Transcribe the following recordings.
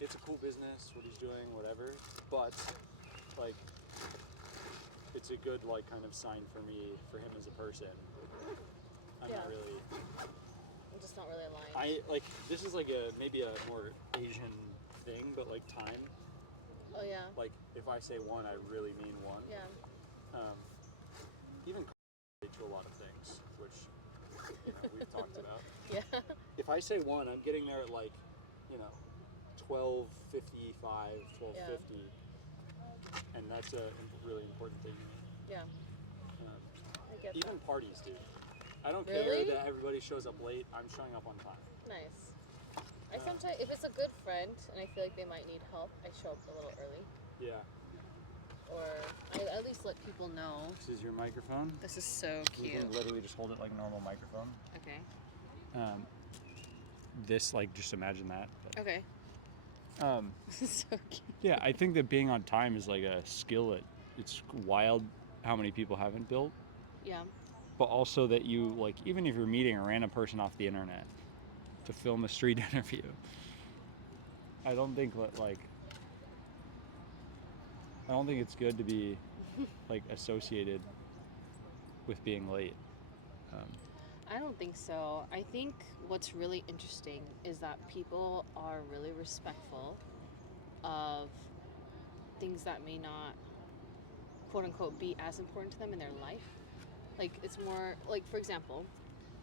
it's a cool business, what he's doing, whatever, but, like, it's a good, like, kind of sign for me, for him as a person. I'm not really... I'm just not really aligned. This is, like, maybe a more Asian thing, but, like, time. Oh, yeah. Like, if I say one, I really mean one. Yeah. Even to a lot of things, which, we've talked about. Yeah. If I say one, I'm getting there at, like, 12:55, 12:50, and that's a really important thing to me. Yeah. I get even that. parties, dude. I don't Really? care that everybody shows up late. I'm showing up on time. Nice. I sometimes, if it's a good friend and I feel like they might need help, I show up a little early. Yeah. Or I at least let people know. This is your microphone. This is so cute. You can literally just hold it like a normal microphone. Okay. This, like, just imagine that. But, okay. This is so cute. Yeah, I think that being on time is like a skill that it's wild how many people haven't built. Yeah. But also that you, like, even if you're meeting a random person off the internet to film a street interview, I don't think it's good to be like associated with being late. I don't think so. I think what's really interesting is that people are really respectful of things that may not, quote unquote, be as important to them in their life. Like, it's more, like, for example,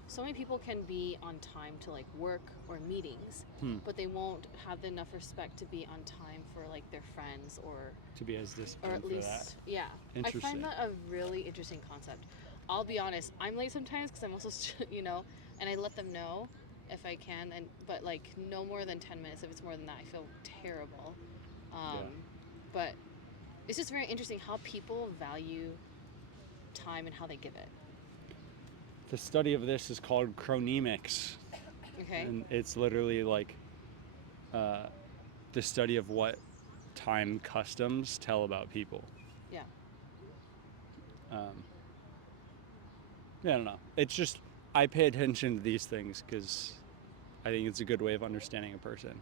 so many people can be on time to, like, work or meetings, but they won't have enough respect to be on time for, like, their friends or... To be as disciplined or at for least, that. Yeah. I Interesting. find that a really interesting concept. I'll be honest, I'm late sometimes because I'm also, and I let them know if I can, but, like, no more than 10 minutes. If it's more than that, I feel terrible. But it's just very interesting how people value time and how they give it. The study of this is called chronemics. Okay. And it's literally like the study of what time customs tell about people. Yeah. I don't know. It's just, I pay attention to these things because I think it's a good way of understanding a person.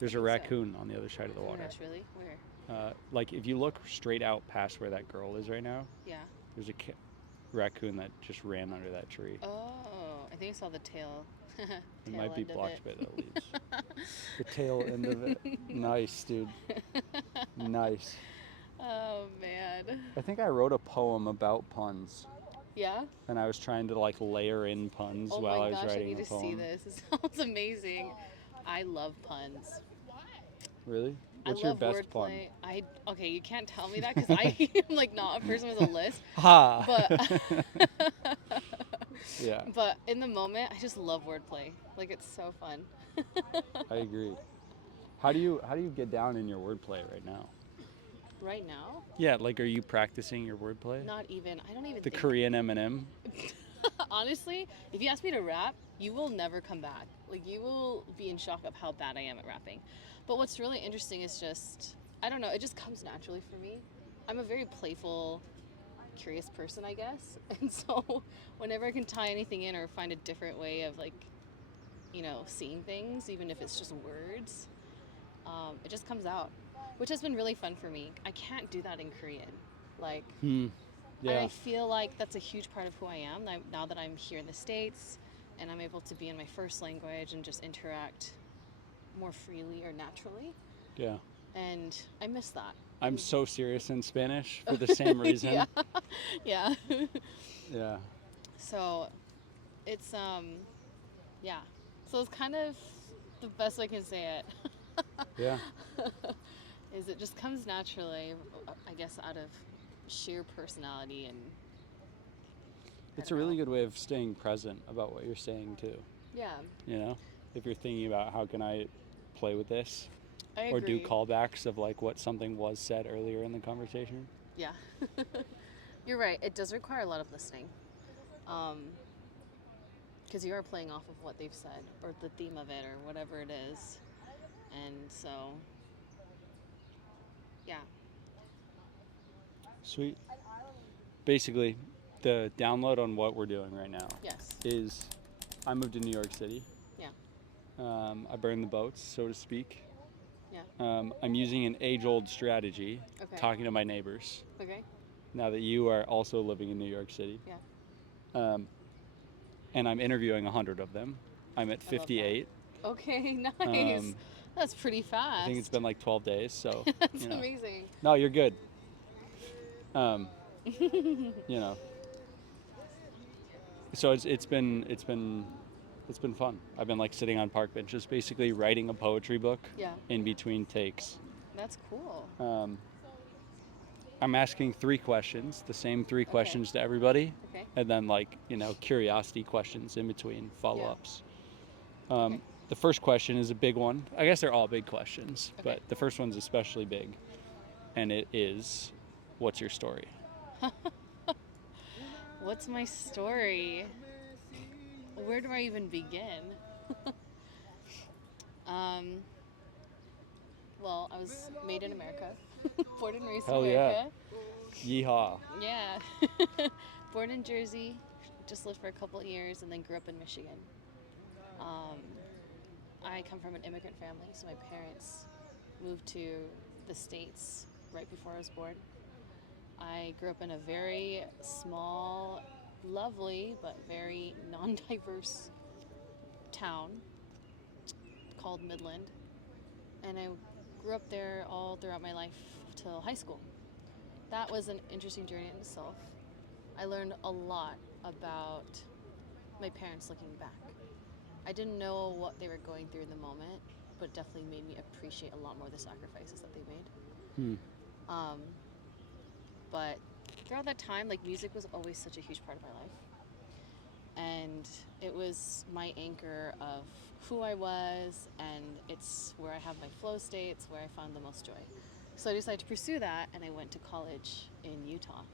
There's a raccoon on the other side of the water. Oh my gosh, really? Where? Like, if you look straight out past where that girl is right now, Yeah. there's a raccoon that just ran under that tree. Oh, I think I saw the tail. It might be blocked by the leaves. The tail end of it. Nice, dude. Nice. Oh, man. I think I wrote a poem about puns. Yeah? And I was trying to, like, layer in puns while I was writing the poem. I need to see this. It sounds amazing. I love puns. Really? What's your best pun? Okay, you can't tell me that because I am, like, not a person with a list. Ha! But yeah. But in the moment, I just love wordplay. Like, it's so fun. I agree. How do you get down in your wordplay right now? Right now? Yeah, like, are you practicing your wordplay? Not even. I don't even The think. Korean Eminem? Honestly, if you ask me to rap, you will never come back. Like, you will be in shock of how bad I am at rapping. But what's really interesting is just, I don't know, it just comes naturally for me. I'm a very playful, curious person, I guess. And so whenever I can tie anything in or find a different way of, like, seeing things, even if it's just words, it just comes out, which has been really fun for me. I can't do that in Korean. Like, Yeah. And I feel like that's a huge part of who I am now that I'm here in the States and I'm able to be in my first language and just interact more freely or naturally. Yeah. And I miss that. I'm so serious in Spanish for the same reason. Yeah. Yeah. Yeah. So it's yeah. So it's kind of the best I can say it. Yeah. Is it just comes naturally, I guess, out of sheer personality and it's a really good way of staying present about what you're saying too. Yeah. If you're thinking about how can I play with this, I or agree. do callbacks of, like, what something was said earlier in the conversation. Yeah. You're right. It does require a lot of listening. Because you are playing off of what they've said or the theme of it or whatever it is. And so, yeah. Sweet. Basically, the download on what we're doing right now is I moved to New York City. Yeah. I burned the boats, so to speak. I'm using an age-old strategy, Okay. talking to my neighbors. Okay. Now that you are also living in New York City. Yeah. And I'm interviewing 100 of them. I'm at I love that. 58. Okay, nice. That's pretty fast. I think it's been like 12 days, so That's you know. amazing. No, you're good. You know. So it's been fun. I've been like sitting on park benches, basically writing a poetry book Yeah. in between takes. That's cool. I'm asking 3 questions, the same 3 questions to everybody, Okay. and then like, curiosity questions in between, follow-ups. Okay. The first question is a big one. I guess they're all big questions, Okay. but the first one's especially big, and it is, what's your story? What's my story? Where do I even begin? Well, I was made in America, born and raised Hell in yeah. America. Yeehaw. Yeah. Born in Jersey, just lived for a couple of years, and then grew up in Michigan. I come from an immigrant family, so my parents moved to the States right before I was born. I grew up in a very small, lovely, but very non-diverse town called Midland. And I grew up there all throughout my life till high school. That was an interesting journey in itself. I learned a lot about my parents looking back. I didn't know what they were going through in the moment, but definitely made me appreciate a lot more the sacrifices that they made. But throughout that time, like, music was always such a huge part of my life. And it was my anchor of who I was, and it's where I have my flow states, where I found the most joy. So I decided to pursue that, and I went to college in Utah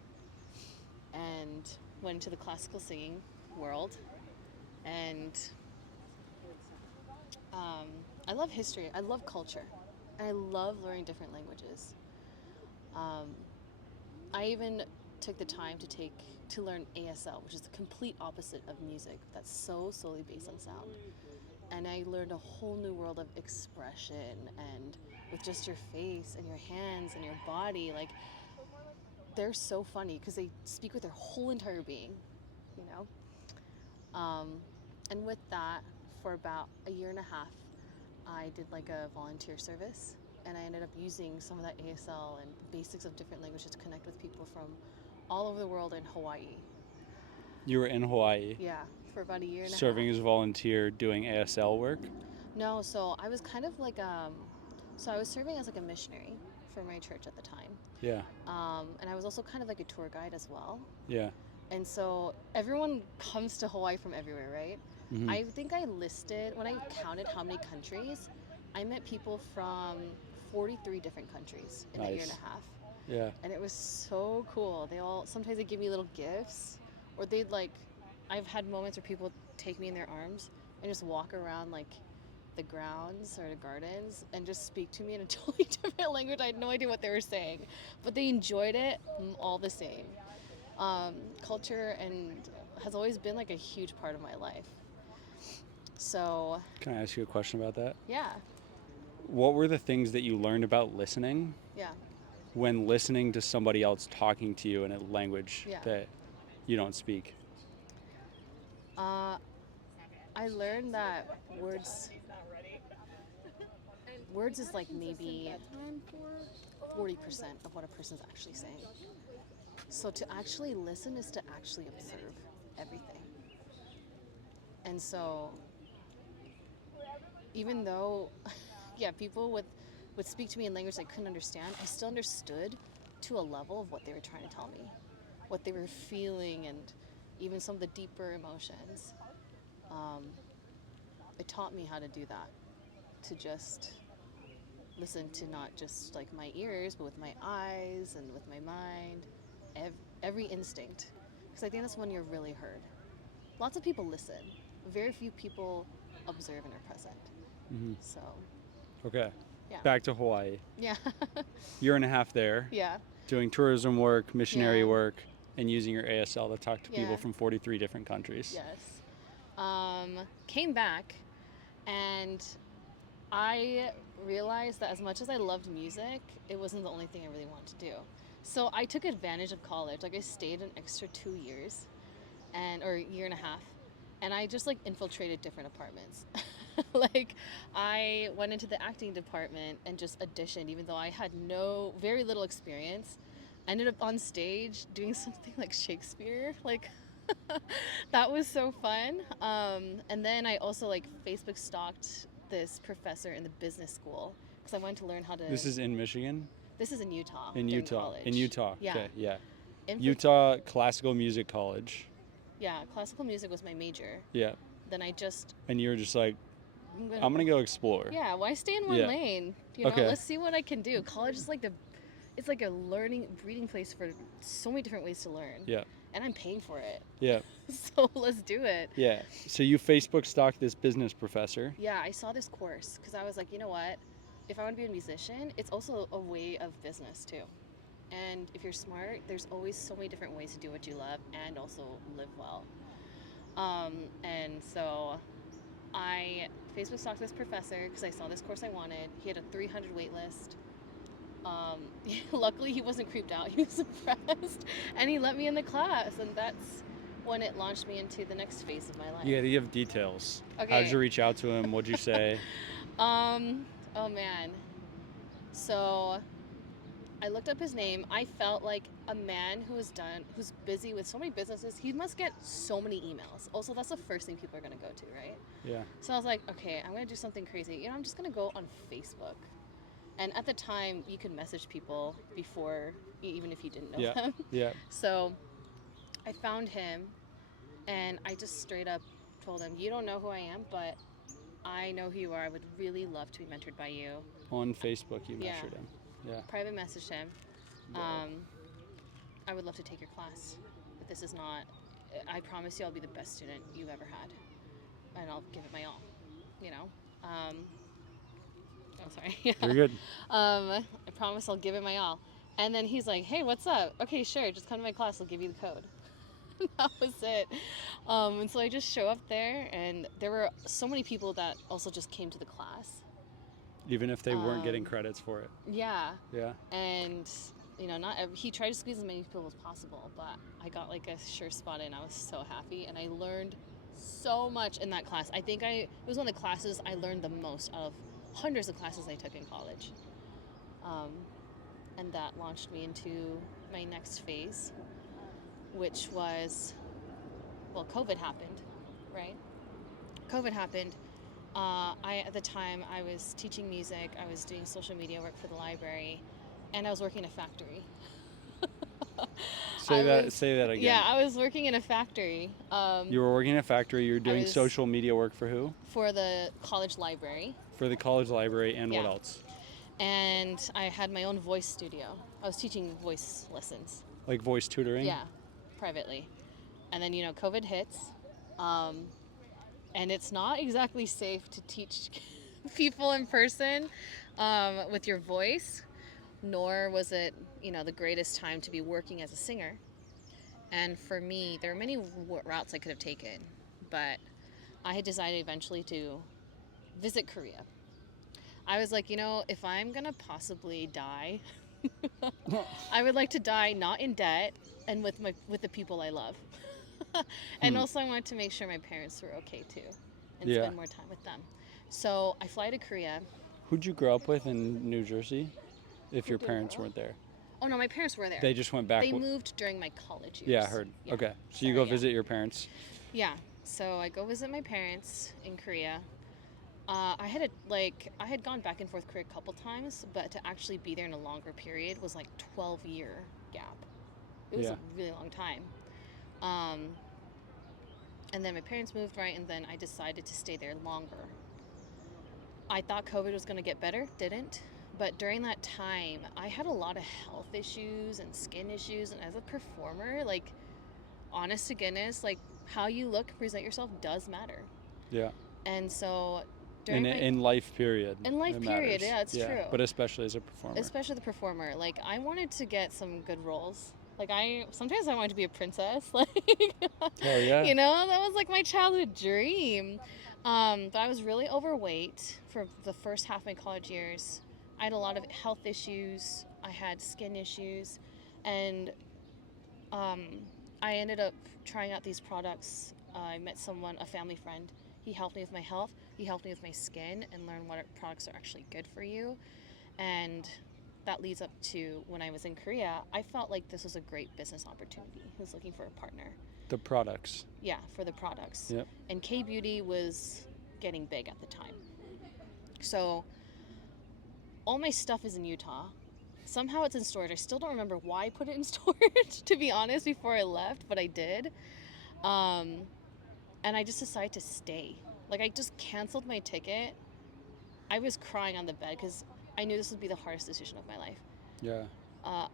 and went into the classical singing world. And I love history, I love culture, and I love learning different languages. I even took the time to learn ASL, which is the complete opposite of music. That's so solely based on sound. And I learned a whole new world of expression, and with just your face and your hands and your body. Like, they're so funny because they speak with their whole entire being, you know? And with that, for about a year and a half, I did like a volunteer service, and I ended up using some of that ASL and basics of different languages to connect with people from all over the world in Hawaii. You were in Hawaii. Yeah, for about a year and a half. Serving as a volunteer, doing ASL work? No, so I was kind of like, so I was serving as like a missionary for my church at the time. Yeah. And I was also kind of like a tour guide as well. Yeah. And so everyone comes to Hawaii from everywhere, right? Mm-hmm. I think I listed, when I counted how many countries, I met people from 43 different countries in a year and a half. Yeah. And it was so cool. Sometimes they give me little gifts, or I've had moments where people take me in their arms and just walk around like the grounds or the gardens and just speak to me in a totally different language. I had no idea what they were saying, but they enjoyed it all the same. Culture has always been like a huge part of my life. So, can I ask you a question about that? Yeah. What were the things that you learned about listening? Yeah. When listening to somebody else talking to you in a language that you don't speak? I learned that words is like maybe 40% of what a person's actually saying. So to actually listen is to actually observe everything. And so even though, people would speak to me in language I couldn't understand, I still understood to a level of what they were trying to tell me, what they were feeling, and even some of the deeper emotions. It taught me how to do that, to just listen to not just like my ears, but with my eyes and with my mind, every instinct. Because I think that's when you're really heard. Lots of people listen. Very few people observe and are present. Mm-hmm. So. Okay. Yeah. Back to Hawaii. Yeah. Year and a half there. Yeah. Doing tourism work, missionary work, and using your ASL to talk to people from 43 different countries. Yes. Came back, and I realized that as much as I loved music, it wasn't the only thing I really wanted to do. So I took advantage of college. Like I stayed an extra 2 years or a year and a half, and I just like infiltrated different apartments. Like I went into the acting department and just auditioned, even though I had very little experience. I ended up on stage doing something like Shakespeare. Like that was so fun. And then I also like Facebook stalked this professor in the business school because I wanted to learn how to. This is in Michigan? This is in Utah. In during Utah. college. In Utah. Yeah. Okay, yeah. Info- Utah Classical Music College. Yeah, classical music was my major. Yeah. Then I just. And you were just like, I'm gonna go explore. Yeah, why stay in one Yeah. lane? You know, Okay. let's see what I can do. College is like it's like a breeding place for so many different ways to learn. Yeah. And I'm paying for it. Yeah. So let's do it. Yeah. So you Facebook stalked this business professor. Yeah, I saw this course because I was like, you know what? If I want to be a musician, it's also a way of business too. And if you're smart, there's always so many different ways to do what you love and also live well. And so I Facebook stalked this professor because I saw this course I wanted. He had a 300 wait list. Luckily, he wasn't creeped out. He was impressed, and he let me in the class, and that's when it launched me into the next phase of my life. You got to give details. Okay. How did you reach out to him? What'd you say? Oh man. So I looked up his name. I felt like a man who's busy with so many businesses. He must get so many emails. Also, that's the first thing people are gonna go to, right? Yeah. So I was like, okay, I'm gonna do something crazy. You know, I'm just gonna go on Facebook. And at the time, you could message people before, even if you didn't know them. Yeah. So I found him, and I just straight up told him, you don't know who I am, but I know who you are. I would really love to be mentored by you. On Facebook, you Yeah. measured him. Yeah. Private messaged him. I would love to take your class, but this is not. I promise you, I'll be the best student you've ever had, and I'll give it my all. You know. Oh, sorry. You're good. I promise I'll give it my all. And then he's like, hey, what's up? Okay, sure. Just come to my class. I'll give you the code. That was it. And so I just show up there, and there were so many people that also just came to the class. Even if they weren't getting credits for it. Yeah. Yeah. And, you know, he tried to squeeze as many people as possible, but I got like a sure spot in. I was so happy, and I learned so much in that class. I think it was one of the classes I learned the most out of hundreds of classes I took in college. And that launched me into my next phase, which was, well, COVID happened, right? COVID happened. At the time, I was teaching music, I was doing social media work for the library, and I was working in a factory. Say that again. Yeah, I was working in a factory. You were working in a factory. You were doing was- social media work for who? For the college library. For the college library, and what Yeah. else? And I had my own voice studio. I was teaching voice lessons. Like voice tutoring? Yeah, privately. And then, you know, COVID hits. And it's not exactly safe to teach people in person with your voice, nor was it, you know, the greatest time to be working as a singer. And for me, there are many routes I could have taken, but I had decided eventually to visit Korea. I was like, you know, if I'm gonna possibly die, I would like to die not in debt and with the people I love. And also I wanted to make sure my parents were okay too and Yeah. spend more time with them. So I fly to Korea. Who'd you grow up with in New Jersey? If your did parents what? weren't there. Oh no, my parents were there. They just went back. They moved during my college years. Yeah, I heard. Yeah. Okay. So you Sorry, go yeah. visit your parents. Yeah. So I go visit my parents in Korea. I had gone back and forth Korea a couple times, but to actually be there in a longer period was like 12-year gap. It was Yeah. a really long time. And then my parents moved, right, and then I decided to stay there longer. I thought COVID was going to get better, didn't. But during that time, I had a lot of health issues and skin issues, and as a performer, like, honest to goodness, like, how you look, present yourself does matter. Yeah. And so during In life period. In life it period, matters. yeah, it's true. But especially as a performer. especially the performer, like, I wanted to get some good roles. Like, sometimes I wanted to be a princess, like, Oh yeah. you know, that was like my childhood dream. But I was really overweight for the first half of my college years. I had a lot of health issues. I had skin issues, and um, I ended up trying out these products. I met someone, a family friend. He helped me with my health. He helped me with my skin and learn what products are actually good for you. And that leads up to when I was in Korea. I felt like this was a great business opportunity. I was looking for a partner. The products. Yeah, for the products. Yep. And K Beauty was getting big at the time. So all my stuff is in Utah. Somehow it's in storage. I still don't remember why I put it in storage, to be honest, before I left, but I did. Um, and I just decided to stay. Like, I just canceled my ticket. I was crying on the bed because I knew this would be the hardest decision of my life. Yeah.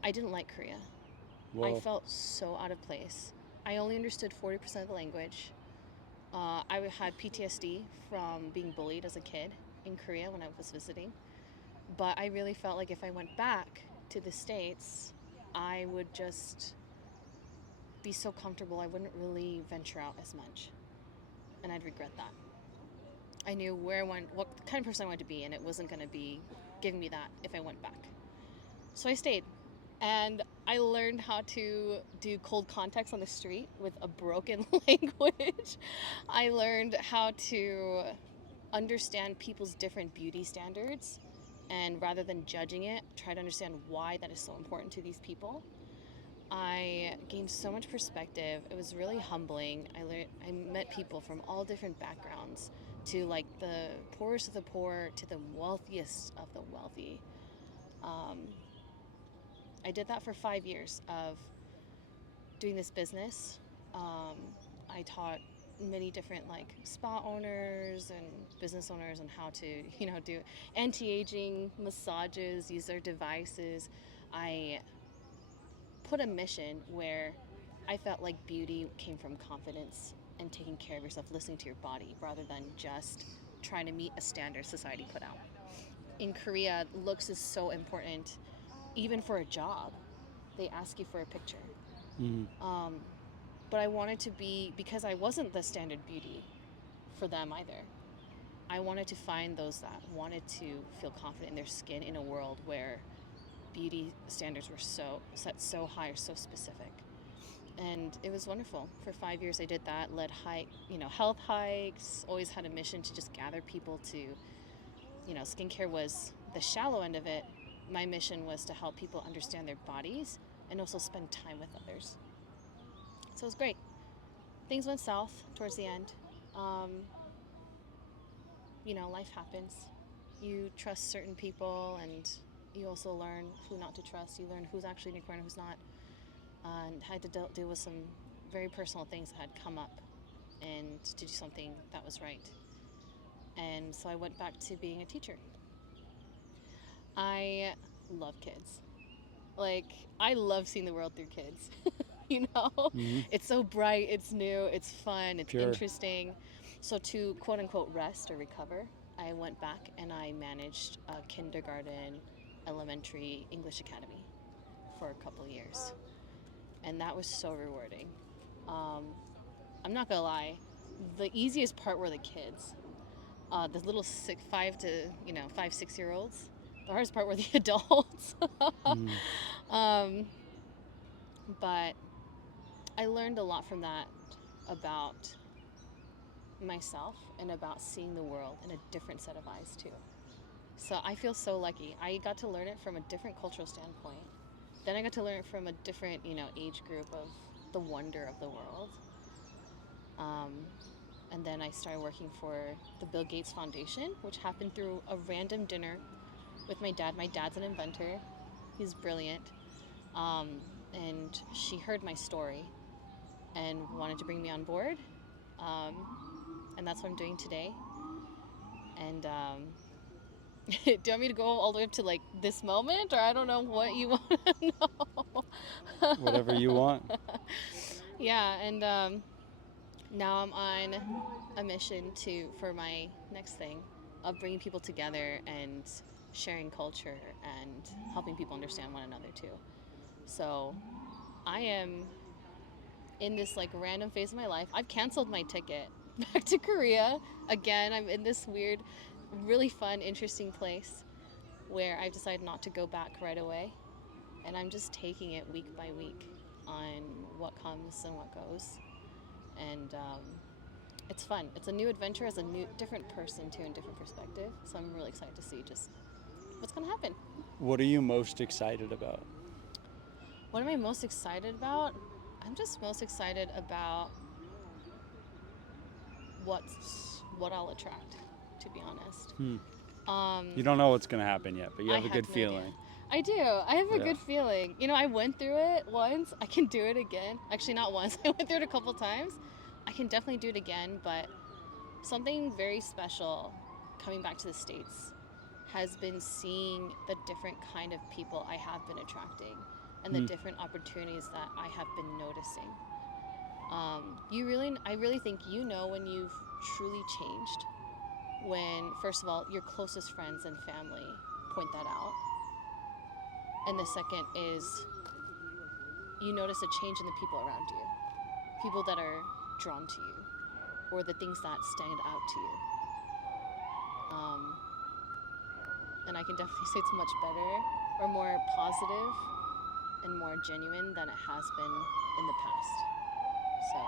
I didn't like Korea. Well, I felt so out of place. I only understood 40% of the language. I had PTSD from being bullied as a kid in Korea when I was visiting. But I really felt like if I went back to the States, I would just be so comfortable. I wouldn't really venture out as much. And I'd regret that. I knew where I wanted, what kind of person I wanted to be, and it wasn't going to be giving me that if I went back. So I stayed. And I learned how to do cold contacts on the street with a broken language. I learned how to understand people's different beauty standards, and rather than judging it, try to understand why that is so important to these people. I gained so much perspective. It was really humbling. I met people from all different backgrounds, to like the poorest of the poor to the wealthiest of the wealthy. Um, I did that for 5 years of doing this business. Um, I taught many different like spa owners and business owners on how to, do anti-aging massages, use their devices. I put a mission where I felt like beauty came from confidence and taking care of yourself, listening to your body rather than just trying to meet a standard society put out. In Korea, looks is so important, even for a job. They ask you for a picture. mm, Um, but I wanted to be, because I wasn't the standard beauty for them either. I wanted to find those that wanted to feel confident in their skin in a world where beauty standards were so set so high or so specific. And it was wonderful. For 5 years I did that, led health hikes, always had a mission to just gather people to, skincare was the shallow end of it. My mission was to help people understand their bodies and also spend time with others. So it was great. Things went south towards the end. Um, Life happens. You trust certain people, and you also learn who not to trust. You learn who's actually in your corner, who's not. And had to deal with some very personal things that had come up, and to do something that was right. And so I went back to being a teacher. I love kids. Like, I love seeing the world through kids. you know? mm, It's so bright, it's new, it's fun, it's pure. interesting. So to quote unquote rest or recover, I went back and I managed a kindergarten, elementary English academy for a couple of years. And that was so rewarding. Um, I'm not gonna lie, the easiest part were the kids. The little 5, 6 year olds. The hardest part were the adults. Mm, um, but I learned a lot from that about myself and about seeing the world in a different set of eyes too. So I feel so lucky. I got to learn it from a different cultural standpoint. Then I got to learn it from a different, age group of the wonder of the world. Um, and then I started working for the Bill Gates Foundation, which happened through a random dinner with my dad. My dad's an inventor. He's brilliant. Um, and she heard my story and wanted to bring me on board. Um, and that's what I'm doing today. And do you want me to go all the way up to like this moment, or I don't know what you want to know? whatever you want. Yeah, and now I'm on a mission for my next thing of bringing people together and sharing culture and helping people understand one another too. So I am in this like random phase of my life. I've canceled my ticket back to Korea. Again, I'm in this weird, really fun, interesting place where I've decided not to go back right away. And I'm just taking it week by week on what comes and what goes. And it's fun. It's a new adventure as a new, different person too, and different perspective. So I'm really excited to see just what's gonna happen. What are you most excited about? What am I most excited about? I'm just most excited about what I'll attract, to be honest. You don't know what's going to happen yet, but you have a good no feeling. idea. I do. I have a Yeah. good feeling. You know, I went through it once. I can do it again. Actually, not once. I went through it a couple times. I can definitely do it again, but something very special coming back to the States has been seeing the different kind of people I have been attracting and the different opportunities that I have been noticing. I really think you know when you've truly changed when, first of all, your closest friends and family point that out. And the second is you notice a change in the people around you, people that are drawn to you, or the things that stand out to you. And I can definitely say it's much better or more positive and more genuine than it has been in the past. So,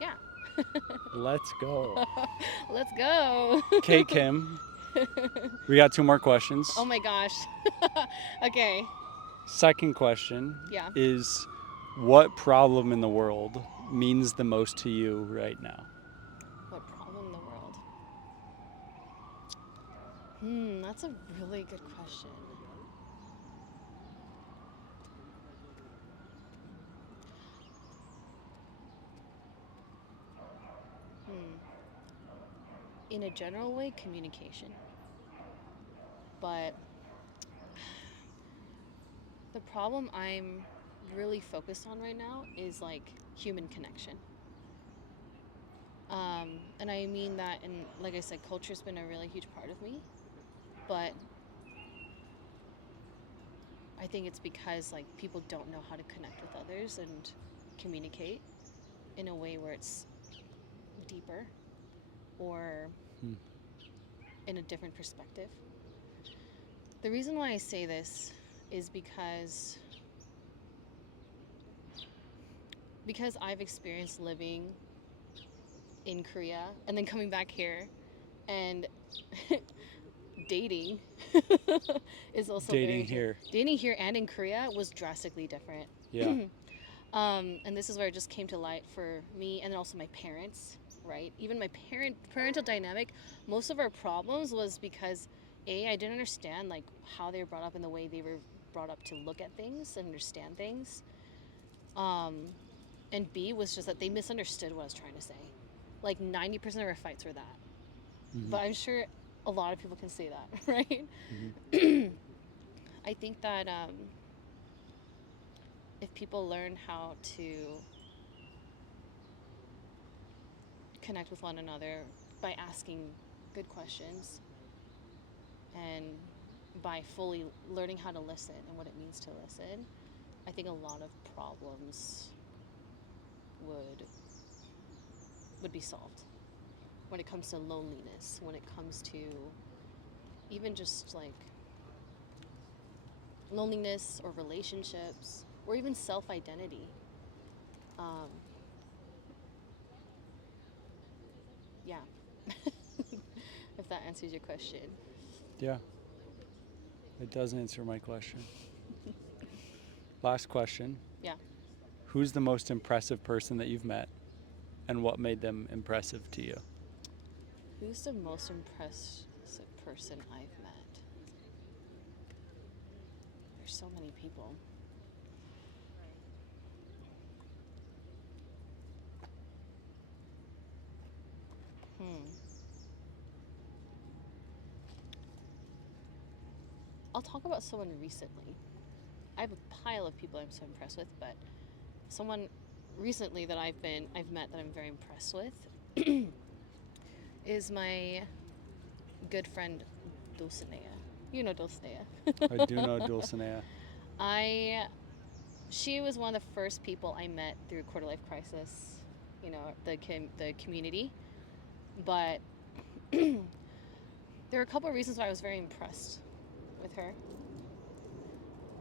yeah. Let's go. Let's go. Okay, Kim. We got 2 more questions. Oh my gosh. Okay. Second question Yeah. is, what problem in the world means the most to you right now? What problem in the world? That's a really good question. In a general way, communication. But the problem I'm really focused on right now is like human connection. And I mean that, and like I said, culture's been a really huge part of me. But I think it's because like people don't know how to connect with others and communicate in a way where it's deeper or in a different perspective. The reason why I say this is because I've experienced living in Korea and then coming back here and dating is also Dating here. Dating here and in Korea was drastically different. Yeah. And this is where it just came to light for me and then also my parents, right? Even my parental dynamic, most of our problems was because I didn't understand like how they were brought up and the way they were brought up to look at things and understand things. And B was just that they misunderstood what I was trying to say. Like 90% of our fights were that. But I'm sure a lot of people can say that, right? I think that if people learn how to connect with one another by asking good questions and by fully learning how to listen and what it means to listen, I think a lot of problems would be solved. When it comes to loneliness, when it comes to even just like loneliness or relationships or even self-identity. Yeah. If that answers your question. Yeah. It does answer my question. Last question. Yeah. Who's the most impressive person that you've met, and what made them impressive to you? Who's the most impressive person I've met? There's so many people. I'll talk about someone recently. I have a pile of people I'm so impressed with, but someone recently that I've met that I'm very impressed with is my good friend Dulcinea. You know Dulcinea. I do know Dulcinea. She was one of the first people I met through Quarter Life Crisis you know, the community. But there are a couple of reasons why I was very impressed with her.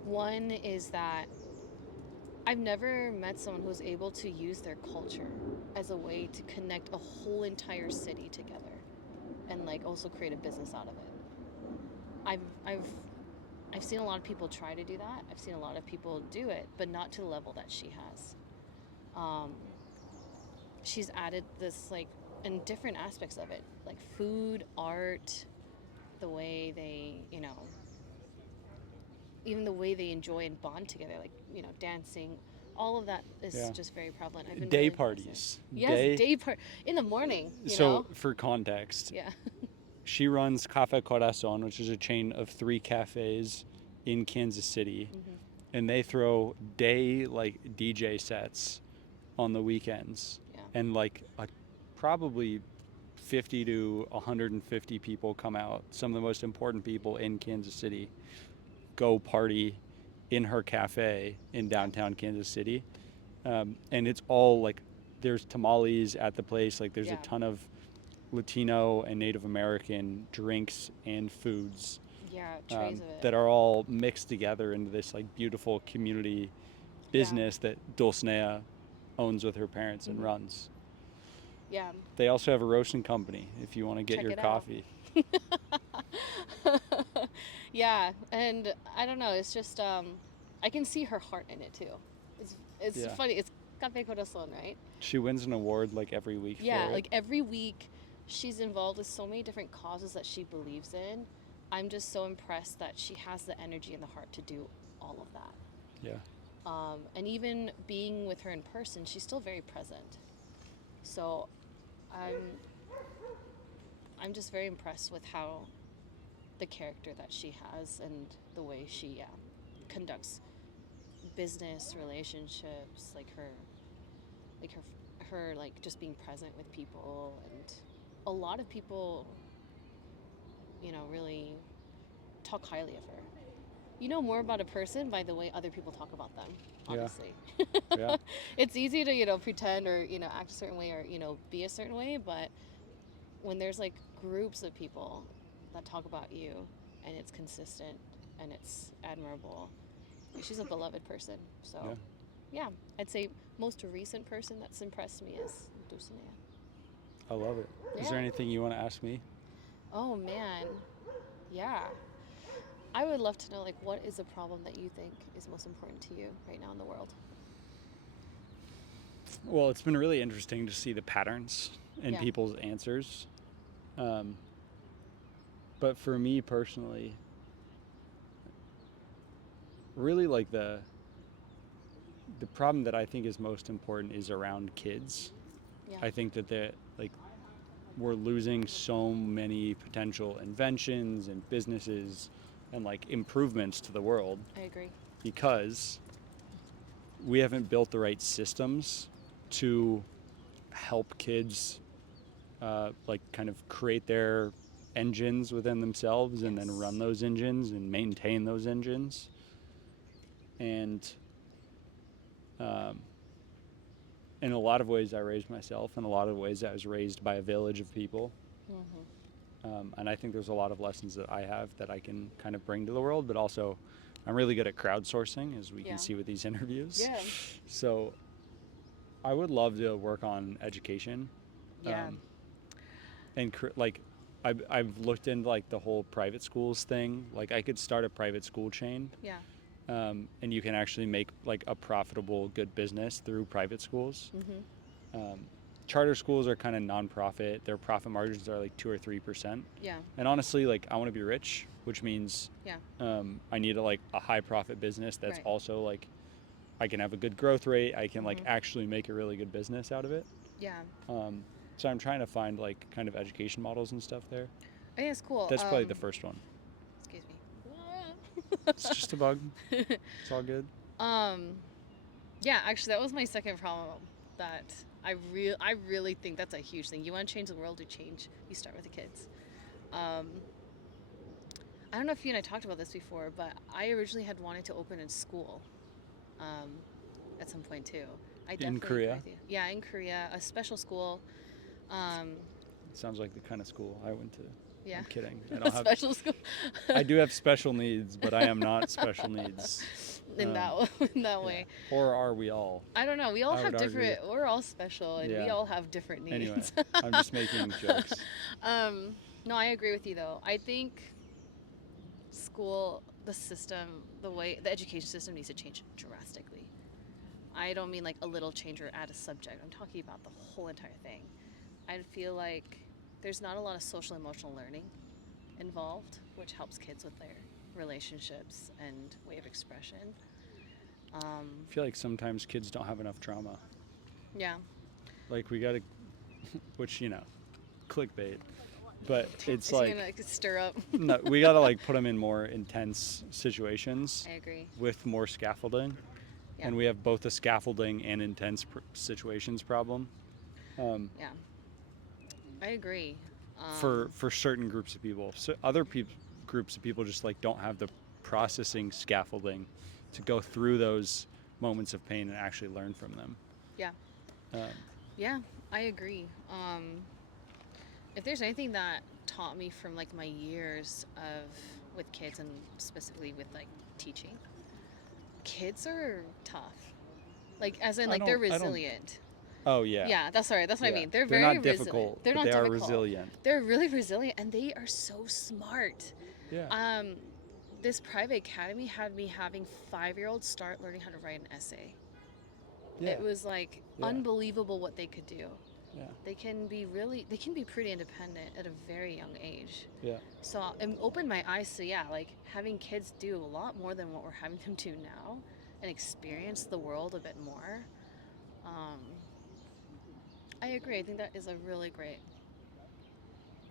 One is that I've never met someone who's able to use their culture as a way to connect a whole entire city together and like also create a business out of it. I've I've I've seen a lot of people try to do that. I've seen a lot of people do it, but not to the level that she has. Um, she's added this like in different aspects of it, like food, art, the way they, you know, even the way they enjoy and bond together, like, you know, dancing. All of that is Yeah. just very prevalent. I've been Day really impressed with parties. it. Yes, day part in the morning. You So know. for context, Yeah. she runs Cafe Corazon, which is a chain of 3 cafes in Kansas City, and they throw day like DJ sets on the weekends, Yeah. and like probably 50 to 150 people come out. Some of the most important people in Kansas City go party in her cafe in downtown Kansas City, and it's all like there's tamales at the place. Like there's Yeah. a ton of Latino and Native American drinks and foods Yeah. Trays of it. that are all mixed together into this like beautiful community business that Dulcinea owns with her parents and runs. Yeah. They also have a roasting company if you want to get Check your it out. coffee. Yeah, and I don't know. It's just I can see her heart in it too. It's Yeah. funny. It's Cafe Corazon, right? She wins an award like every week Yeah, for it. like every week, she's involved with so many different causes that she believes in. I'm just so impressed that she has the energy and the heart to do all of that. Yeah. And even being with her in person, she's still very present. So, I'm just very impressed with how the character that she has and the way she conducts business relationships, like her like just being present with people, and a lot of people, you know, really talk highly of her. You know more about a person by the way other people talk about them, honestly. Yeah. It's easy to, you know, pretend or, you know, act a certain way or, you know, be a certain way, but when there's like groups of people that talk about you and it's consistent and it's admirable, she's a beloved person. So yeah, I'd say most recent person that's impressed me is Dulcinea. I love it. Is there Yeah. anything you want to ask me? Oh man, yeah. I would love to know, like, what is a problem that you think is most important to you right now in the world? Well, it's been really interesting to see the patterns in Yeah. people's answers. But for me personally, really like the problem that I think is most important is around kids. Yeah. I think that we're losing so many potential inventions and businesses and like improvements to the world I agree. because we haven't built the right systems to help kids like kind of create their engines within themselves and then run those engines and maintain those engines. And in a lot of ways I raised myself. In a lot of ways I was raised by a village of people. And I think there's a lot of lessons that I have that I can kind of bring to the world, but also I'm really good at crowdsourcing, as we can see with these interviews. Yeah. So I would love to work on education. Yeah. And like I've looked into like the whole private schools thing. Like I could start a private school chain. Yeah. And you can actually make like a profitable, good business through private schools. Charter schools are kind of nonprofit. Their profit margins are like 2 or 3%. Yeah. And honestly, like I want to be rich, which means I need a high profit business that's also like I can have a good growth rate. I can like actually make a really good business out of it. Yeah. So I'm trying to find like kind of education models and stuff there. I think it's cool. That's probably the first one. Excuse me. It's just a bug. It's all good. Yeah, actually, that was my second problem. That I really think that's a huge thing. You want to change the world, you start with the kids. I don't know if you and I talked about this before, but I originally had wanted to open a school at some point too. I In definitely Korea? agree with you. Yeah, in Korea, a special school. Um, It sounds like the kind of school I went to. yeah, I'm kidding. I a don't have. special school. I do have special needs, but I am not special needs. in that in that Yeah. way. Or are we all? I don't know. We all I have would argue. different. We're all special, and we Yeah. all have different needs. Anyway, I'm just making jokes. No, I agree with you though. I think school, the system, the education system needs to change drastically. I don't mean like a little change or add a subject. I'm talking about the whole entire thing. I feel like there's not a lot of social emotional learning involved, which helps kids with their relationships and way of expression. I feel like sometimes kids don't have enough trauma. Yeah. Like we gotta, which clickbait, but it's Is like he gonna stir up? no, we gotta like put them in more intense situations I agree. with more scaffolding, Yeah. and we have both a scaffolding and intense situations problem. Yeah. I agree. For certain groups of people, so other groups of people just like don't have the processing scaffolding to go through those moments of pain and actually learn from them. Yeah. Um, Yeah, I agree. If there's anything that taught me from like my years of with kids and specifically with like teaching, kids are tough. Like as in like they're resilient. Oh yeah. Yeah, that's what I Yeah. mean. They're They're very not difficult. resilient. They're but not they difficult. are resilient. They're really resilient and they are so smart. Yeah. This private academy had me having 5-year-olds start learning how to write an essay. Yeah. It was like Yeah. unbelievable what they could do. Yeah. They can be pretty independent at a very young age. Yeah. So it opened my eyes to like having kids do a lot more than what we're having them do now and experience the world a bit more. I agree. I think that is a really great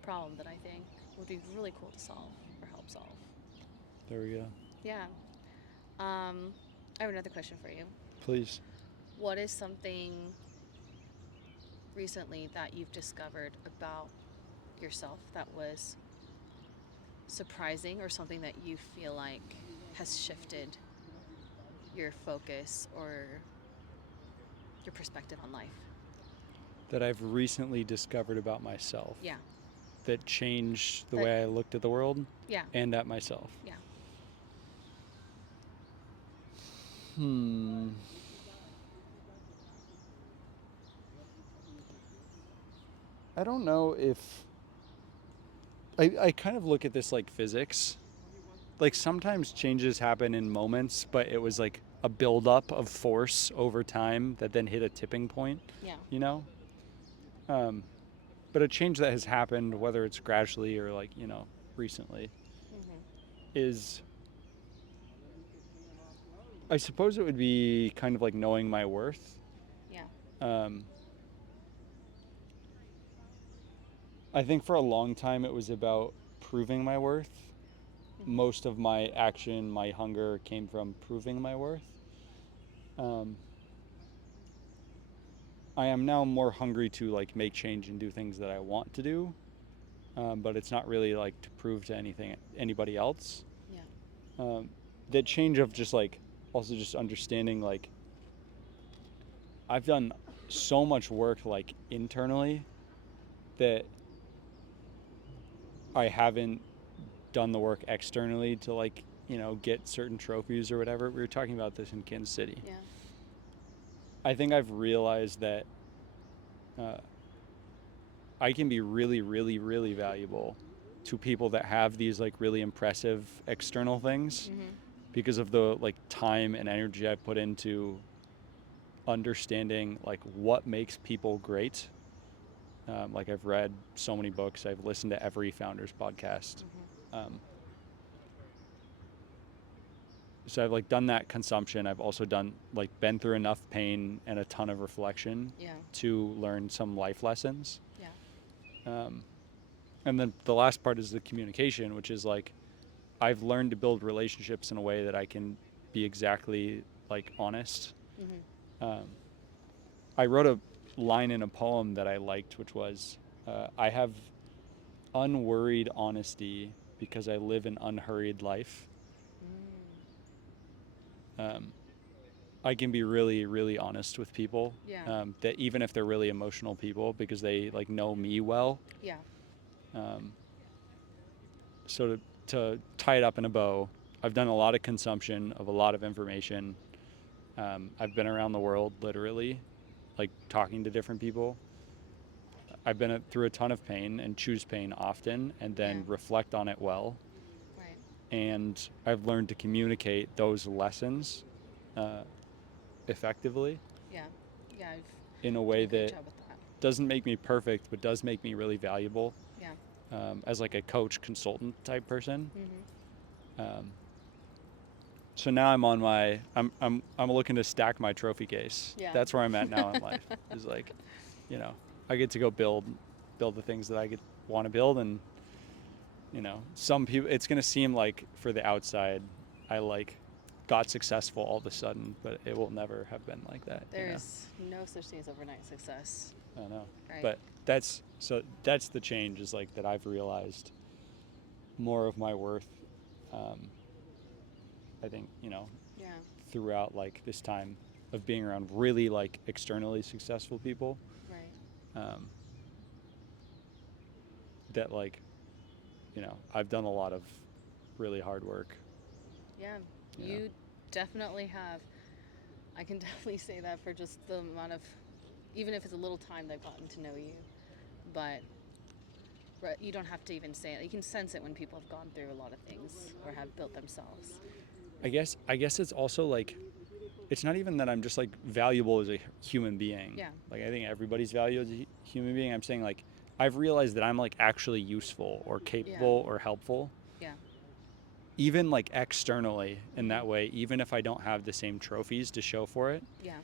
problem that I think would be really cool to solve or help solve. There we go. Yeah. I have another question for you. Please. What is something recently that you've discovered about yourself that was surprising or something that you feel like has shifted your focus or your perspective on life? That I've recently discovered about myself. Yeah. That changed the way I looked at the world. Yeah. And at myself. Yeah. I don't know if I kind of look at this like physics. Like sometimes changes happen in moments, but it was like a buildup of force over time that then hit a tipping point. Yeah. But a change that has happened, whether it's gradually or like, recently, is, I suppose it would be kind of like knowing my worth. Yeah. I think for a long time it was about proving my worth. Most of my action, my hunger came from proving my worth. I am now more hungry to like make change and do things that I want to do, but it's not really like to prove to anybody else. Yeah. That change of just like also just understanding like I've done so much work like internally that I haven't done the work externally to like get certain trophies or whatever. We were talking about this in Kansas City. Yeah. I think I've realized that I can be really, really, really valuable to people that have these like really impressive external things because of the like time and energy I put into understanding like what makes people great. Like I've read so many books. I've listened to every Founders podcast. So I've like done that consumption. I've also been through enough pain and a ton of reflection to learn some life lessons. Yeah. And then the last part is the communication, which is like, I've learned to build relationships in a way that I can be exactly like honest. I wrote a line in a poem that I liked, which was, I have unworried honesty because I live an unhurried life. I can be really, really honest with people. Yeah. That even if they're really emotional people, because they like know me well. Yeah. Um, so to tie it up in a bow, I've done a lot of consumption of a lot of information. I've been around the world literally, like talking to different people. I've been through a ton of pain and choose pain often and then reflect on it well. Right. And I've learned to communicate those lessons effectively Yeah. Yeah. I've in a done way a great that job with that. doesn't make me perfect, but does make me really valuable Yeah. as like a coach consultant type person. Mm-hmm. Um, so now I'm on my I'm looking to stack my trophy case. Yeah. That's where I'm at now in life. Is like, you know, I get to go build the things that I want to build, and some people, it's gonna seem like for the outside, I like got successful all of a sudden, but it will never have been like that. There's no such thing as overnight success. I don't know, Right. but that's the change, is like that I've realized more of my worth. I think Yeah. throughout like this time of being around really like externally successful people, Right. um, that like I've done a lot of really hard work. Yeah. You know? You definitely have. I can definitely say that for just the amount of, even if it's a little time they've gotten to know you, but you don't have to even say it. You can sense it when people have gone through a lot of things or have built themselves. I guess it's also like, it's not even that I'm just like valuable as a human being. Yeah. Like I think everybody's valued as a human being. I'm saying like I've realized that I'm like actually useful or capable or helpful. Yeah. Even like externally in that Mhm. way, even if I don't have the same trophies to show for it, Yeah.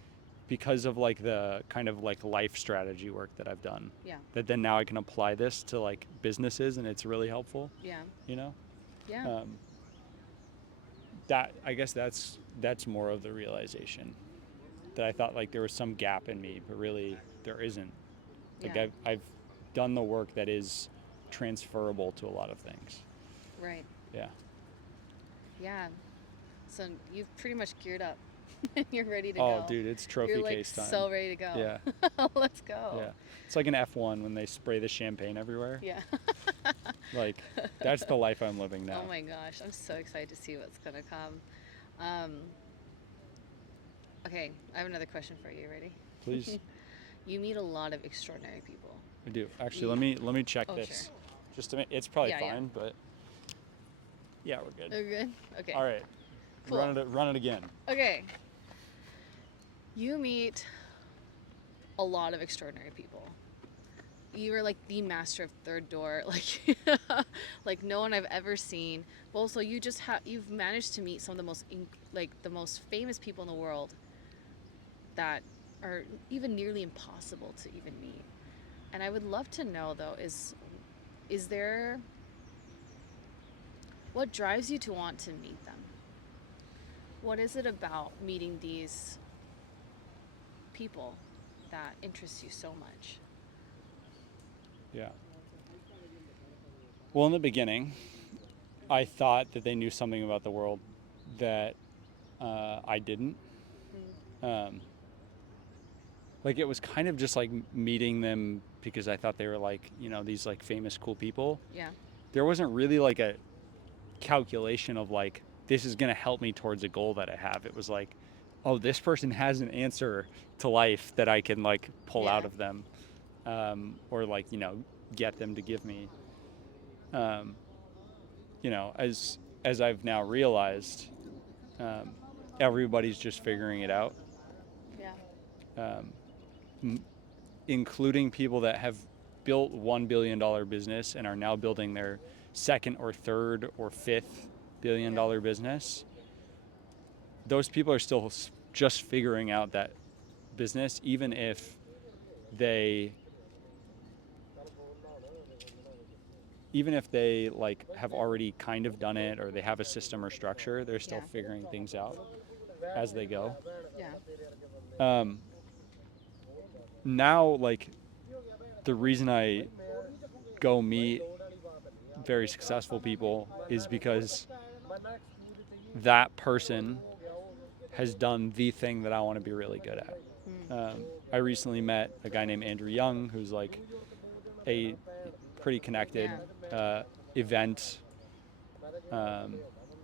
because of like the kind of like life strategy work that I've done. Yeah. That then now I can apply this to like businesses, and it's really helpful. Yeah. Yeah. That I guess that's more of the realization, that I thought like there was some gap in me, but really there isn't. Like Yeah. I've done the work that is transferable to a lot of things. Right. Yeah. Yeah. So you've pretty much geared up. You're ready to Oh, go. dude, it's trophy You're like case time. so ready to go. Yeah. Let's go. Yeah. It's like an F1 when they spray the champagne everywhere. Yeah. Like that's the life I'm living now. Oh my gosh, I'm so excited to see what's gonna come. Okay, I have another question for you. Ready? Please. You meet a lot of extraordinary people. I do. Actually, let me check this. Sure. Just to make, it's probably Yeah, yeah. fine, but yeah, we're good. They're good? Okay. All right. Cool. Run it again. Okay. You meet a lot of extraordinary people. You are like the master of third door, like like no one I've ever seen. But also, you've managed to meet some of the the most famous people in the world that are even nearly impossible to even meet. And I would love to know though, is there, what drives you to want to meet them? What is it about meeting these people that interests you so much? Yeah. Well, in the beginning, I thought that they knew something about the world that I didn't. Like it was kind of just like meeting them because I thought they were like, these like famous, cool people. Yeah. There wasn't really like a calculation of like, this is going to help me towards a goal that I have. It was like, oh, this person has an answer to life that I can like pull out of them, or like, get them to give me. As I've now realized, everybody's just figuring it out. Yeah. Including people that have built $1 billion business and are now building their second or third or fifth billion-dollar business. Those people are still just figuring out that business, even if they like have already kind of done it, or they have a system or structure. They're still figuring things out as they go. Yeah. Now, like, the reason I go meet very successful people is because that person has done the thing that I want to be really good at. I recently met a guy named Andrew Young, who's like a pretty connected event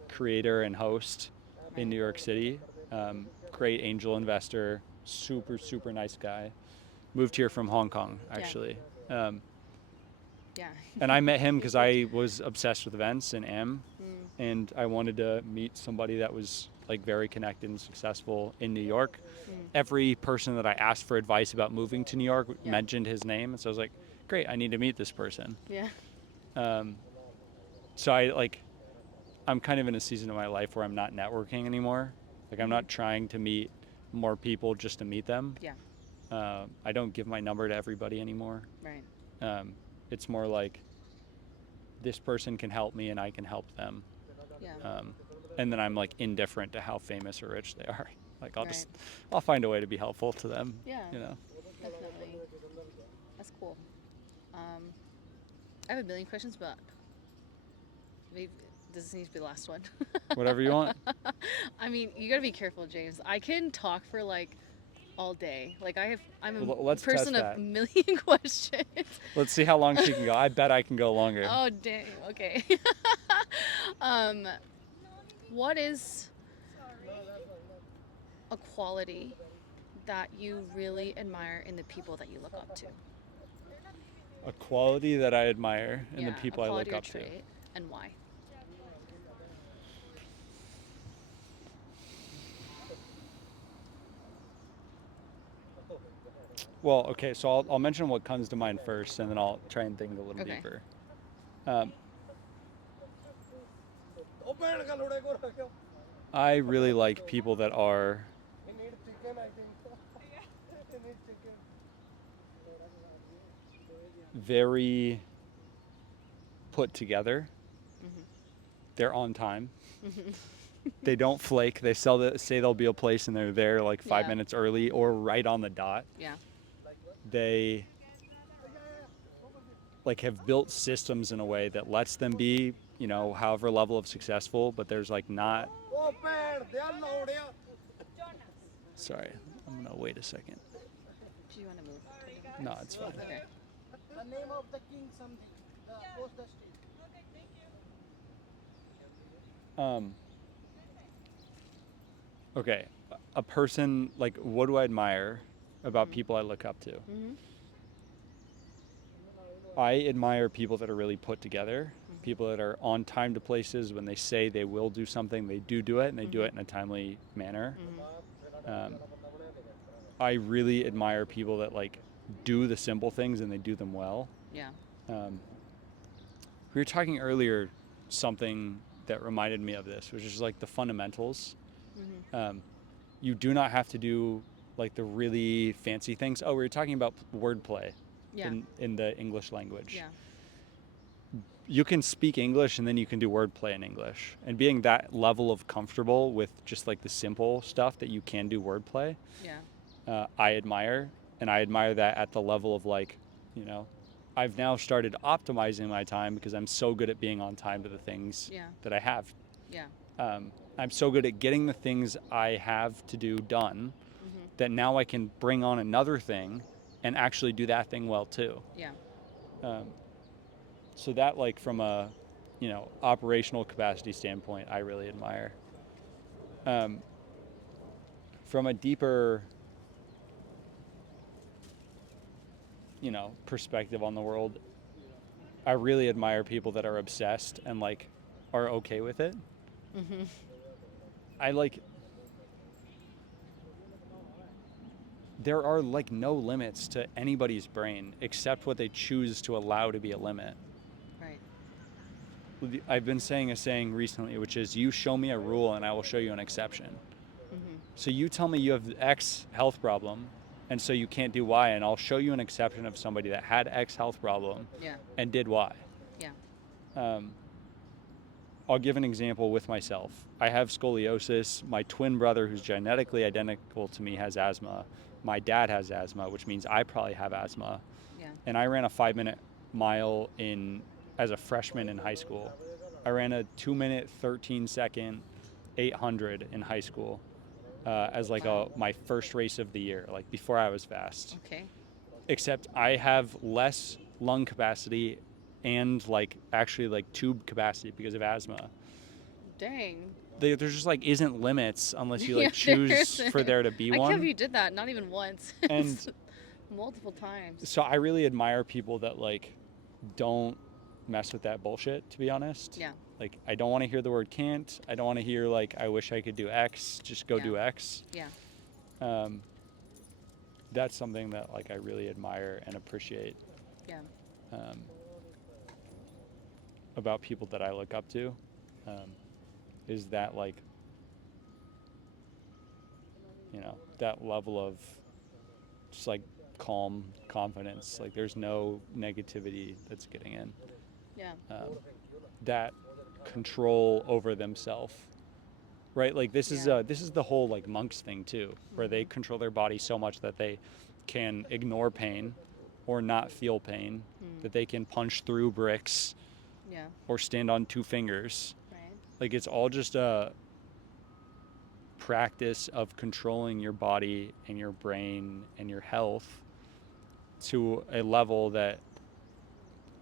creator and host in New York City. Great angel investor, super nice guy. Moved here from Hong Kong, actually. Yeah. And I met him because I was obsessed with events and and I wanted to meet somebody that was like very connected and successful in New York. Every person that I asked for advice about moving to New York mentioned his name, and so I was like, great, I need to meet this person. Yeah. So I'm kind of in a season of my life where I'm not networking anymore. Like I'm not trying to meet more people just to meet them. Yeah. I don't give my number to everybody anymore. Right. It's more like this person can help me and I can help them. Yeah. And then I'm like indifferent to how famous or rich they are. Like I'll find a way to be helpful to them. Yeah. You know. Definitely. That's cool. I have a million questions, but maybe this needs to be the last one. Whatever you want. I mean, you gotta be careful, James. I can talk for like all day. Like I'm a Let's person test of that. a million questions. Let's see how long she can go. I bet I can go longer. Oh dang. Okay. What is a quality that you really admire in the people that you look up to? A quality that I admire in the Yeah, people a I quality look or up to. trait, and why? Well, okay, so I'll mention what comes to mind first, and then I'll try and think a little Okay. deeper. I really like people that are very put together. They're on time. They don't flake. They say they'll be a place and they're there like 5 minutes early or right on the dot. Yeah. They like have built systems in a way that lets them be, you know, however level of successful, but there's like not. Sorry, I'm gonna wait a second. Do you want to move? No, it's fine. Okay. The name of the king something. The post the street. Okay, a person, like, what do I admire about people I look up to? I admire people that are really put together, people that are on time to places. When they say they will do something, they do it, and they do it in a timely manner. I really admire people that like do the simple things and they do them well. Yeah. We were talking earlier something that reminded me of this, which is like the fundamentals. You do not have to do like the really fancy things. Oh, we were talking about wordplay in the English language. Yeah. You can speak English and then you can do wordplay in English. And being that level of comfortable with just like the simple stuff that you can do wordplay, I admire. And I admire that at the level of like, you know, I've now started optimizing my time because I'm so good at being on time to the things that I have. Yeah. I'm so good at getting the things I have to do done that now I can bring on another thing and actually do that thing well too. Yeah. So that, like, from a, you know, operational capacity standpoint, I really admire. From a deeper, you know, perspective on the world, I really admire people that are obsessed and like are okay with it. I like, there are like no limits to anybody's brain except what they choose to allow to be a limit. Right. I've been saying a saying recently, which is, you show me a rule and I will show you an exception. So you tell me you have X health problem, and so you can't do Y, and I'll show you an exception of somebody that had X health problem and did Y. Yeah. I'll give an example with myself. I have scoliosis. My twin brother, who's genetically identical to me, has asthma. My dad has asthma, which means I probably have asthma. Yeah. And I ran a 5-minute mile as a freshman in high school. I ran a 2-minute, 13-second 800 in high school. as like Wow. my first race of the year, like before I was fast. Okay. Except I have less lung capacity and like actually like tube capacity because of asthma. Dang. There just like isn't limits unless you like Yeah, choose for there to be I can't one. believe you did that. Not even once. And Multiple times. so I really admire people that like don't mess with that bullshit, to be honest. Yeah. Like I don't want to hear the word can't. I don't want to hear like I wish I could do X. Just go Yeah. do X. Yeah. That's something that like I really admire and appreciate. Yeah. About people that I look up to, is that like, you know, that level of just like calm confidence. Like there's no negativity that's getting in. Yeah. That control over themselves, right? Like this is the whole like monks thing too, where they control their body so much that they can ignore pain or not feel pain, that they can punch through bricks Yeah. or stand on two fingers. Right. Like it's all just a practice of controlling your body and your brain and your health to a level that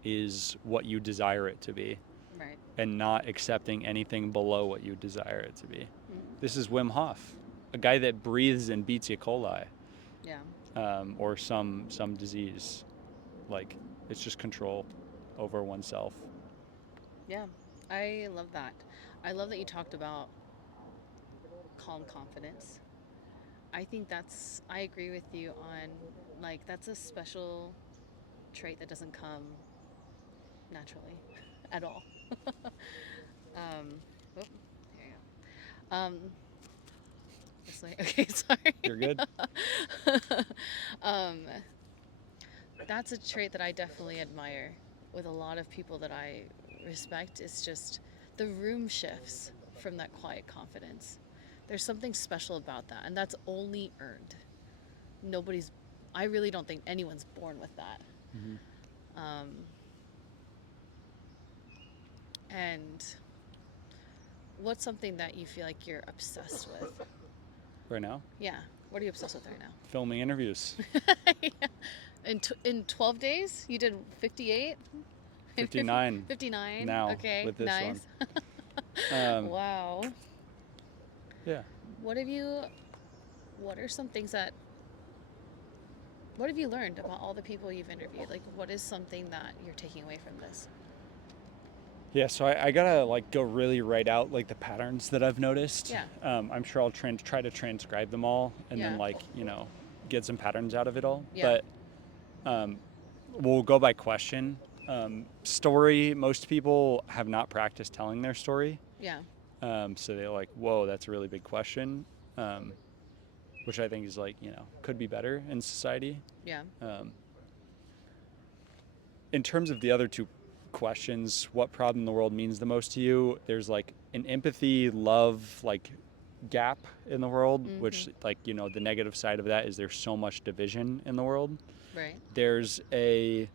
is what you desire it to be. Right. And not accepting anything below what you desire it to be. This is Wim Hof, a guy that breathes and beats E. coli, or some disease. Like it's just control over oneself. Yeah. I love that. I love that you talked about calm confidence. I think I agree with you on, like, that's a special trait that doesn't come naturally at all. Oh, there you go. This way. Okay, sorry. You're good. That's a trait that I definitely admire with a lot of people that I respect. It's just the room shifts from that quiet confidence. There's something special about that, and that's only earned. I really don't think anyone's born with that. And what's something that you feel like you're obsessed with? Right now, Yeah. What are you obsessed with right now? filming interviews. In 12 days, you did 58? 59 59. now Okay. with this nice. one. Wow. Yeah. What are some things what have you learned about all the people you've interviewed? Like, what is something that you're taking away from this? Yeah, so I gotta like go really write out like the patterns that I've noticed. Yeah. I'm sure I'll try to transcribe them all and then Yeah. like, you know, get some patterns out of it all. Yeah. But we'll go by question. Story, most people have not practiced telling their story. Yeah. So they're like, whoa, that's a really big question. Which I think is like, you know, could be better in society. Yeah. In terms of the other two questions, what problem in the world means the most to you, there's like an empathy, love, like gap in the world, which like, you know, the negative side of that is there's so much division in the world. Right. There's a,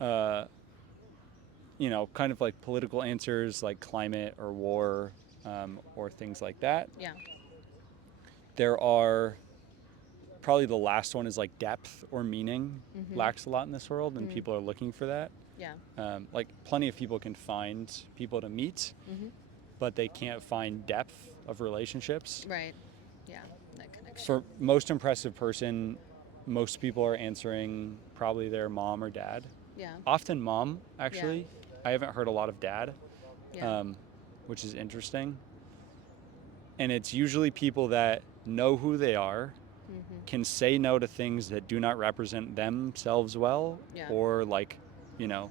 you know, kind of like political answers like climate or war, or things like that. Yeah. There are probably the last one is like depth or meaning lacks a lot in this world, and people are looking for that. Yeah. Like plenty of people can find people to meet, but they can't find depth of relationships. Right. Yeah. That connection. For most impressive person, most people are answering probably their mom or dad. Yeah. Often mom, actually. I haven't heard a lot of dad, Yeah. which is interesting. And it's usually people that know who they are, can say no to things that do not represent themselves well, Yeah. or like, you know,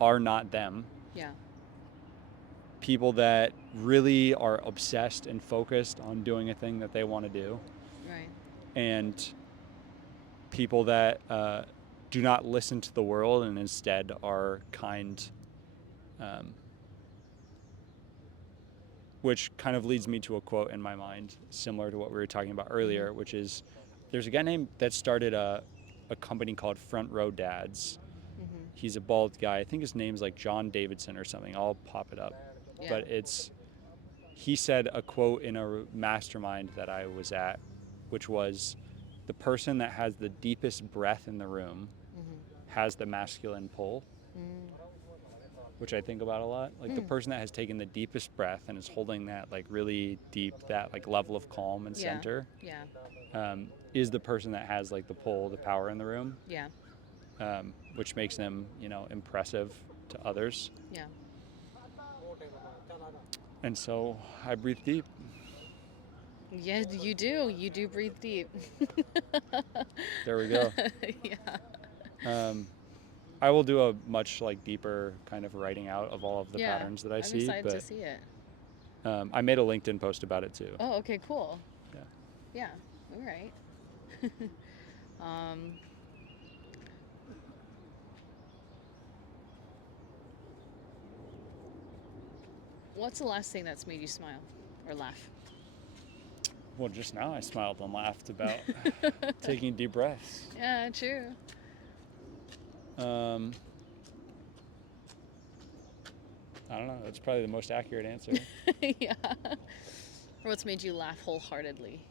are not them. Yeah. People that really are obsessed and focused on doing a thing that they want to do. Right. And people that do not listen to the world and instead are kind, which kind of leads me to a quote in my mind similar to what we were talking about earlier, which is, there's a guy that started a company called Front Row Dads. He's a bald guy. I think his name's like John Davidson or something. I'll pop it up. Yeah. But it's he said a quote in a mastermind that I was at, which was, the person that has the deepest breath in the room has the masculine pull, which I think about a lot. Like the person that has taken the deepest breath and is holding that like really deep, that like level of calm and center, is the person that has like the pull, the power in the room, which makes them, you know, impressive to others. Yeah. And so I breathe deep. Yeah, you do. You do breathe deep. There we go. Yeah. I will do a much like deeper kind of writing out of all of the Yeah, patterns that I I'm see. excited But to see it. I made a LinkedIn post about it too. Oh, okay, cool. Yeah. Yeah. All right. um, what's the last thing that's made you smile or laugh? Well, just now I smiled and laughed about taking deep breaths. Yeah, true. I don't know. That's probably the most accurate answer. Yeah. Or what's made you laugh wholeheartedly?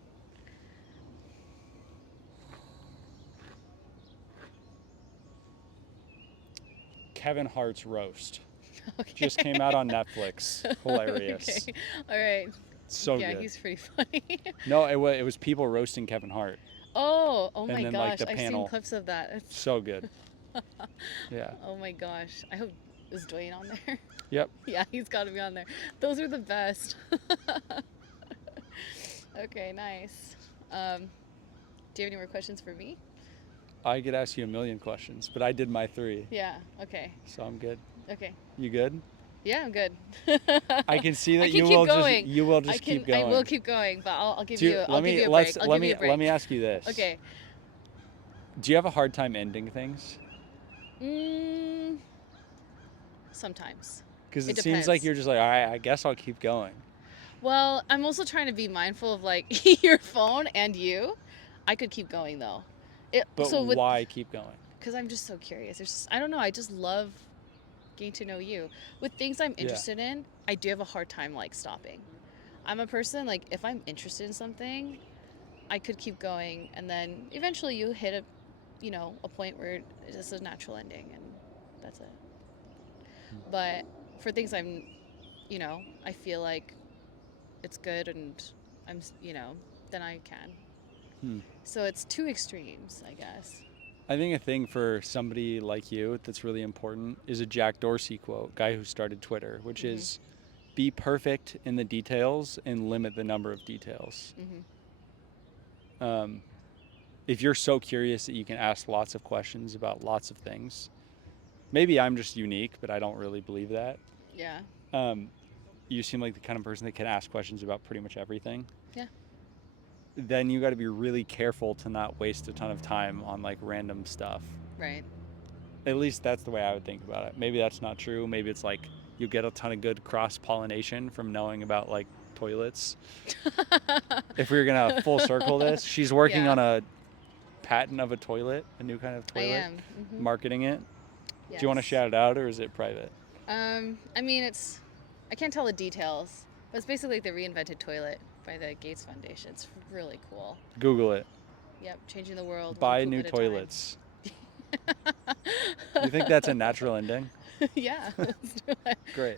Kevin Hart's roast Okay. just came out on Netflix. Hilarious. Okay. All right. So yeah, good. he's pretty funny. No, it was people roasting Kevin Hart. Oh And my then, like, gosh. the I've panel. seen clips of that. It's- So good. Yeah. Oh my gosh. I hope, is Dwayne on there? Yep. Yeah, he's got to be on there. Those are the best. Okay, nice. Do you have any more questions for me? I could ask you a million questions, but I did my 3, Yeah, okay. so I'm good. Okay. You good? Yeah, I'm good. I can see that I can you keep will going. just you will just keep going. I will keep going, but I'll give Do you I'll give you a let's break. I'll let give me you a break. let me ask you this. Okay. Do you have a hard time ending things? Sometimes. Because It it seems like depends. you're just like, all right, I guess I'll keep going. Well, I'm also trying to be mindful of like your phone and you. I could keep going though. But why keep going? Because I'm just so curious. There's just, I don't know. I just love getting to know you. With things I'm interested in, I do have a hard time like stopping. I'm a person like if I'm interested in something, I could keep going, and then eventually you hit a point where it's just a natural ending, and that's it. But for things I feel like it's good, and then I can. So it's two extremes, I guess. I think a thing for somebody like you that's really important is a Jack Dorsey quote, guy who started Twitter, which is, be perfect in the details and limit the number of details. If you're so curious that you can ask lots of questions about lots of things, maybe I'm just unique, but I don't really believe that. Yeah. You seem like the kind of person that can ask questions about pretty much everything. Yeah. Then you got to be really careful to not waste a ton of time on like random stuff. Right. At least that's the way I would think about it. Maybe that's not true. Maybe it's like you get a ton of good cross-pollination from knowing about like toilets. If we were gonna full circle this, she's working on a patent of a toilet, a new kind of toilet. I am. Marketing it. Yes. Do you want to shout it out or is it private? I mean, I can't tell the details, but it's basically like the reinvented toilet by the Gates Foundation. It's really cool. Google it. Yep, changing the world. Buy one poop new at a time. toilets. You think that's a natural ending? Yeah, let's do it. Great.